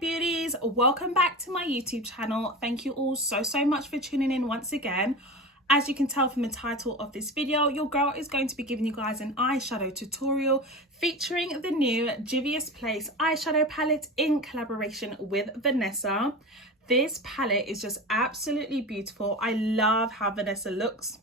beauties, welcome back to my YouTube channel. Thank you all so much for tuning in once again. As you can tell from the title of this video, your girl is going to be giving you guys an eyeshadow tutorial featuring the new Juvias Place eyeshadow palette in collaboration with Vanessa. This palette is just absolutely beautiful. I love how Vanessa looks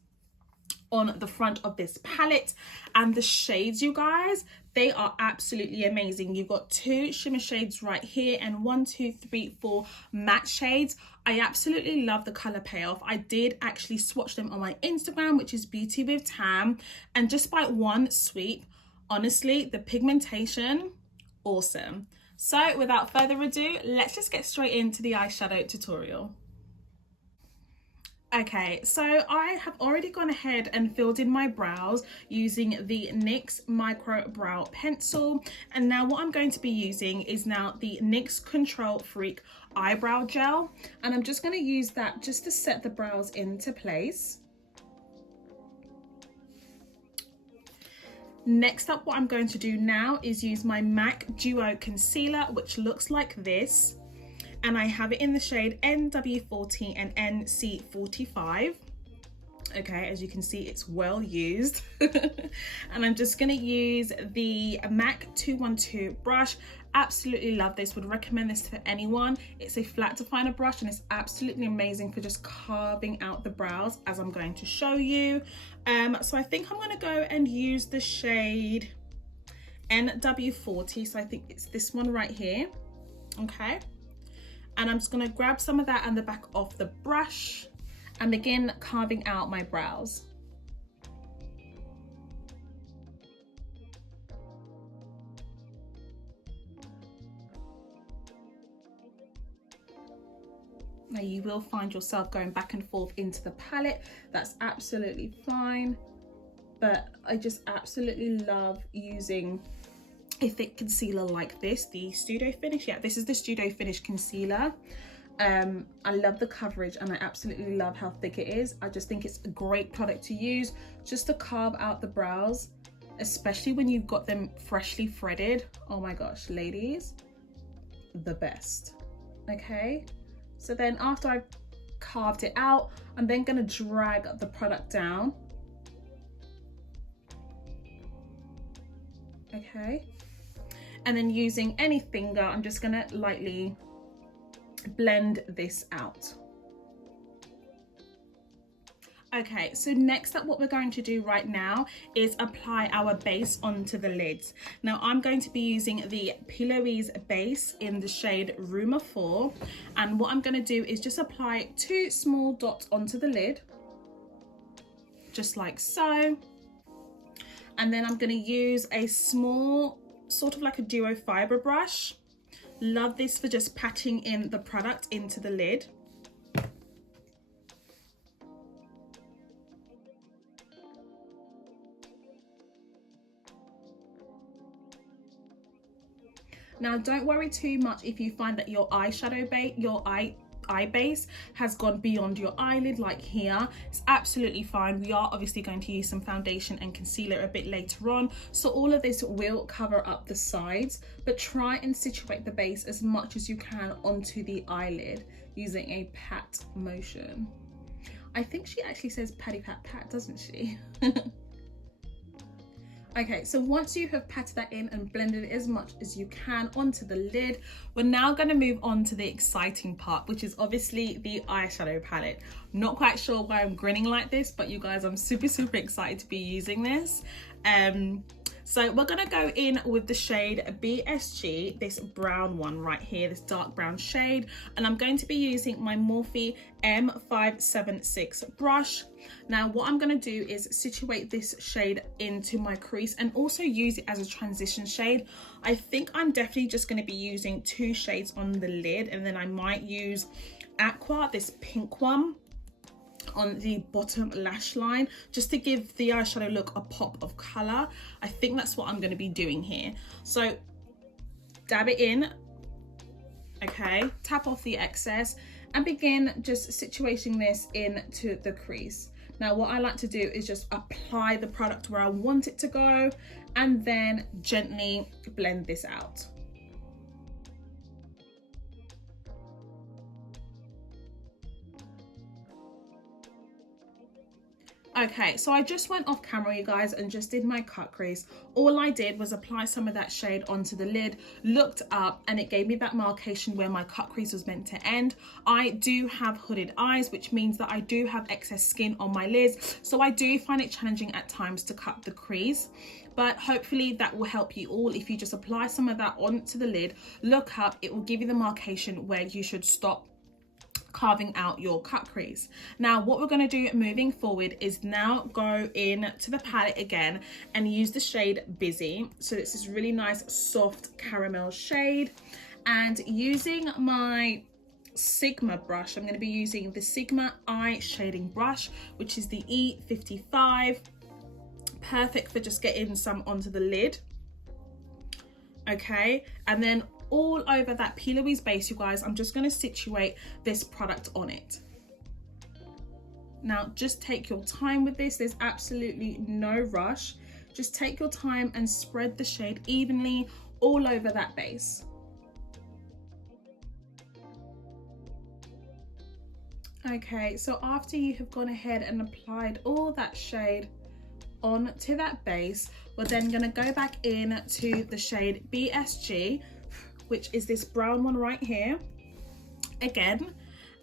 on the front of this palette, and the shades, you guys, they are absolutely amazing. You've got 2 shimmer shades right here and 1, 2, 3, 4 matte shades. I absolutely love the color payoff. I did actually swatch them on my Instagram, which is Beauty with Tam, and just by one sweep, honestly, the pigmentation, awesome. So without further ado, let's just get straight into the eyeshadow tutorial. Okay, so I have already gone ahead and filled in my brows using the NYX Micro Brow Pencil. And now what I'm going to be using is now the NYX Control Freak Eyebrow Gel. And I'm just going to use that just to set the brows into place. Next up, what I'm going to do now is use my MAC Duo Concealer, which looks like this. And I have it in the shade NW40 and NC45. Okay, as you can see, it's well used. And I'm just gonna use the MAC 212 brush. Absolutely love this, would recommend this for anyone. It's a flat definer brush and it's absolutely amazing for just carving out the brows, as I'm going to show you. So I think I'm gonna go and use the shade NW40. So I think it's this one right here, okay? And I'm just gonna grab some of that on the back of the brush and begin carving out my brows. Now you will find yourself going back and forth into the palette. That's absolutely fine. But I just absolutely love using a thick concealer like this, the Studio Finish. Yeah, this is the Studio Finish concealer. I love the coverage and I absolutely love how thick it is. I just think it's a great product to use just to carve out the brows, especially when you've got them freshly threaded. Oh my gosh, ladies, the best. Okay, so then after I've carved it out, I'm then going to drag the product down. Okay, and then using any finger, I'm just gonna lightly blend this out. Okay, so next up what we're going to do right now is apply our base onto the lids. Now I'm going to be using the Louise base in the shade Rumour 4, and what I'm going to do is just apply 2 small dots onto the lid, just like so. And then I'm going to use a small, sort of like a duo fiber brush. Love this for just patching in the product into the lid. Now don't worry too much if you find that your eyeshadow eye base has gone beyond your eyelid, like here. It's absolutely fine. We are obviously going to use some foundation and concealer a bit later on, so all of this will cover up the sides, but try and situate the base as much as you can onto the eyelid using a pat motion. I think she actually says patty pat pat, doesn't she? Okay, so once you have patted that in and blended it as much as you can onto the lid, we're now going to move on to the exciting part, which is obviously the eyeshadow palette. Not quite sure why I'm grinning like this, but you guys, I'm super excited to be using this. So we're going to go in with the shade BSG, this brown one right here, this dark brown shade, and I'm going to be using my Morphe M576 brush. Now what I'm going to do is situate this shade into my crease and also use it as a transition shade. I think I'm definitely just going to be using 2 shades on the lid, and then I might use Aqua, this pink one, on the bottom lash line, just to give the eyeshadow look a pop of color. I think that's what I'm going to be doing here. So dab it in, okay, tap off the excess and begin just situating this into the crease. Now what I like to do is just apply the product where I want it to go and then gently blend this out. Okay, so I just went off camera, you guys, and just did my cut crease. All I did was apply some of that shade onto the lid, looked up, and it gave me that marcation where my cut crease was meant to end. I do have hooded eyes, which means that I do have excess skin on my lids, so I do find it challenging at times to cut the crease. But hopefully that will help you all. If you just apply some of that onto the lid, look up, it will give you the marcation where you should stop carving out your cut crease. Now what we're going to do moving forward is now go in to the palette again and use the shade Busy. So it's this really nice soft caramel shade, and using my Sigma brush, I'm going to be using the Sigma eye shading brush, which is the E55. Perfect for just getting some onto the lid. Okay, and then all over that P. Louise base, you guys, I'm just going to situate this product on it. Now just take your time with this. There's absolutely no rush. Just take your time and spread the shade evenly all over that base. Okay, so after you have gone ahead and applied all that shade onto that base, we're then going to go back in to the shade BSG, which is this brown one right here again,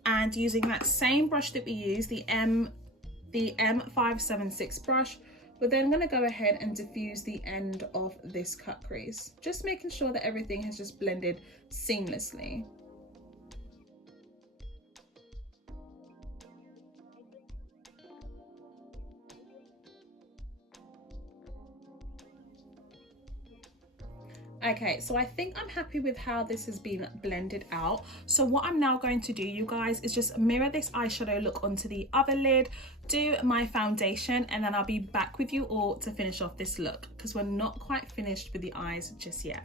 and using that same brush that we use, the M576 brush, we're then going to go ahead and diffuse the end of this cut crease, just making sure that everything has just blended seamlessly. Okay, so I think I'm happy with how this has been blended out. So what I'm now going to do, you guys, is just mirror this eyeshadow look onto the other lid, do my foundation, and then I'll be back with you all to finish off this look, because we're not quite finished with the eyes just yet.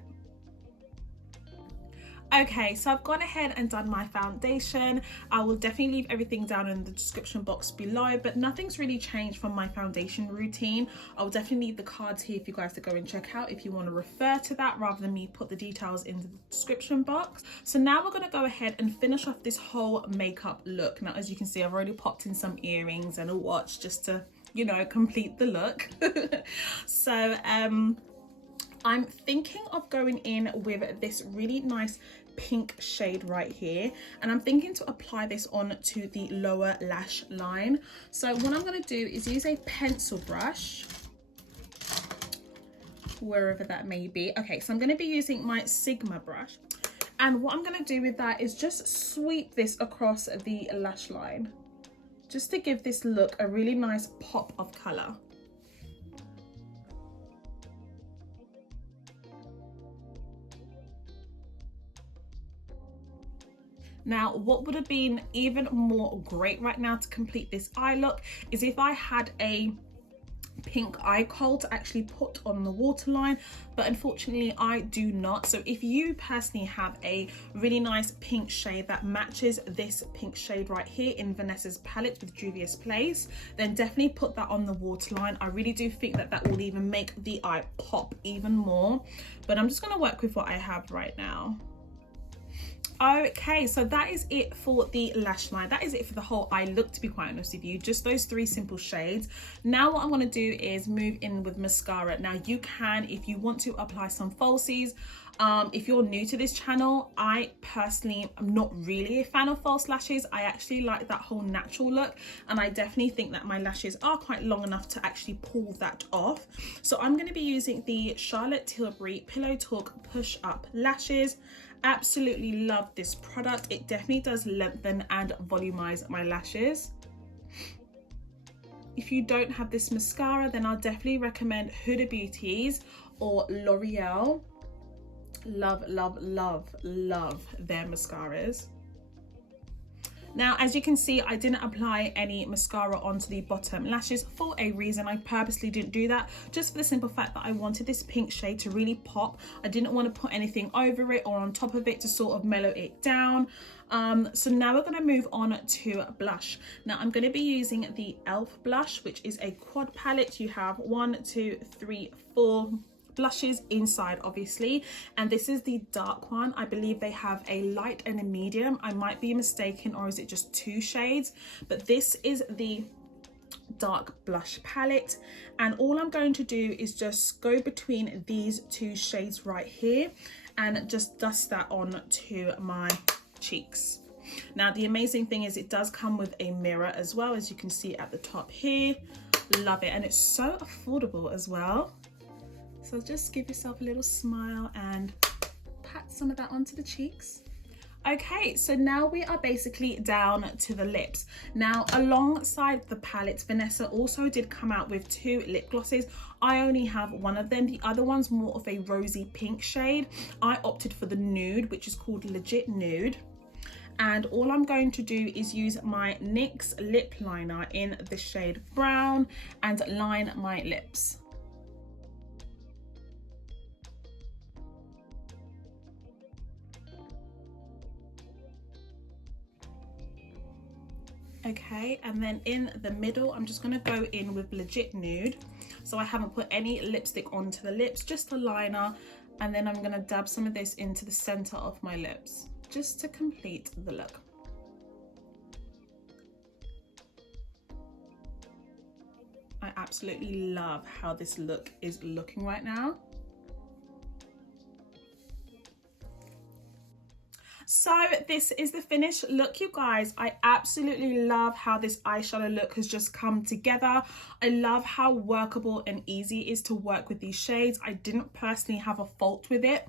Okay, so I've gone ahead and done my foundation. I will definitely leave everything down in the description box below, but nothing's really changed from my foundation routine. I'll definitely leave the cards here for you guys to go and check out if you want to refer to that, rather than me put the details in the description box. So now we're going to go ahead and finish off this whole makeup look. Now, as you can see, I've already popped in some earrings and a watch just to, you know, complete the look. So I'm thinking of going in with this really nice pink shade right here, and I'm thinking to apply this on to the lower lash line. So what I'm going to do is use a pencil brush, wherever that may be. Okay, so I'm going to be using my Sigma brush, and what I'm going to do with that is just sweep this across the lash line, just to give this look a really nice pop of colour. Now, what would have been even more great right now to complete this eye look is if I had a pink eye kohl to actually put on the waterline, but unfortunately I do not. So if you personally have a really nice pink shade that matches this pink shade right here in Vanessa's palette with Juvias Place, then definitely put that on the waterline. I really do think that that will even make the eye pop even more, but I'm just going to work with what I have right now. Okay, so that is it for the lash line. That is it for the whole eye look, to be quite honest with you. Just those three simple shades. Now what I'm going to do is move in with mascara. Now you can, if you want to, apply some falsies. If you're new to this channel, I personally am not really a fan of false lashes. I actually like that whole natural look, and I definitely think that my lashes are quite long enough to actually pull that off. So I'm going to be using the Charlotte Tilbury Pillow Talk Push Up Lashes. Absolutely love this product. It definitely does lengthen and volumize my lashes. If you don't have this mascara, then I'll definitely recommend Huda Beauty's or L'Oreal. Love, love, love, love their mascaras. Now, as you can see, I didn't apply any mascara onto the bottom lashes for a reason. I purposely didn't do that, just for the simple fact that I wanted this pink shade to really pop. I didn't want to put anything over it or on top of it to sort of mellow it down. So now we're going to move on to blush. Now I'm going to be using the e.l.f. blush, which is a quad palette. You have 1, 2, 3, 4 blushes inside, obviously, and this is the dark one. I believe they have a light and a medium. I might be mistaken, or is it just 2 shades? But this is the dark blush palette, and all I'm going to do is just go between these two shades right here and just dust that on to my cheeks. Now the amazing thing is it does come with a mirror as well, as you can see at the top here. Love it, and it's so affordable as well. So just give yourself a little smile and pat some of that onto the cheeks. Okay, so now we are basically down to the lips. Now, alongside the palette, Vanessa also did come out with 2 lip glosses. I only have one of them. The other one's more of a rosy pink shade. I opted for the nude, which is called Legit Nude. And all I'm going to do is use my NYX lip liner in the shade brown and line my lips. Okay, and then in the middle, I'm just gonna go in with Legit Nude. So I haven't put any lipstick onto the lips, just a liner. And then I'm gonna dab some of this into the center of my lips, just to complete the look. I absolutely love how this look is looking right now. So this is the finished look, you guys. I absolutely love how this eyeshadow look has just come together. I love how workable and easy it is to work with these shades. I didn't personally have a fault with it.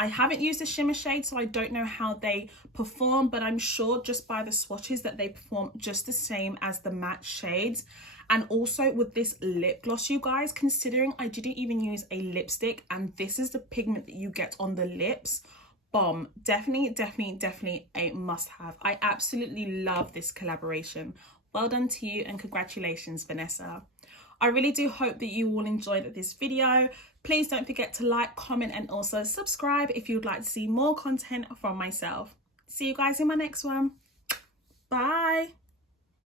I haven't used a shimmer shade, so I don't know how they perform, but I'm sure just by the swatches that they perform just the same as the matte shades. And also with this lip gloss, you guys, considering I didn't even use a lipstick and this is the pigment that you get on the lips, bomb. Definitely a must have. I absolutely love this collaboration. Well done to you and congratulations, Vanessa. I really do hope that you all enjoyed this video. Please don't forget to like, comment, and also subscribe if you'd like to see more content from myself. See you guys in my next one. Bye.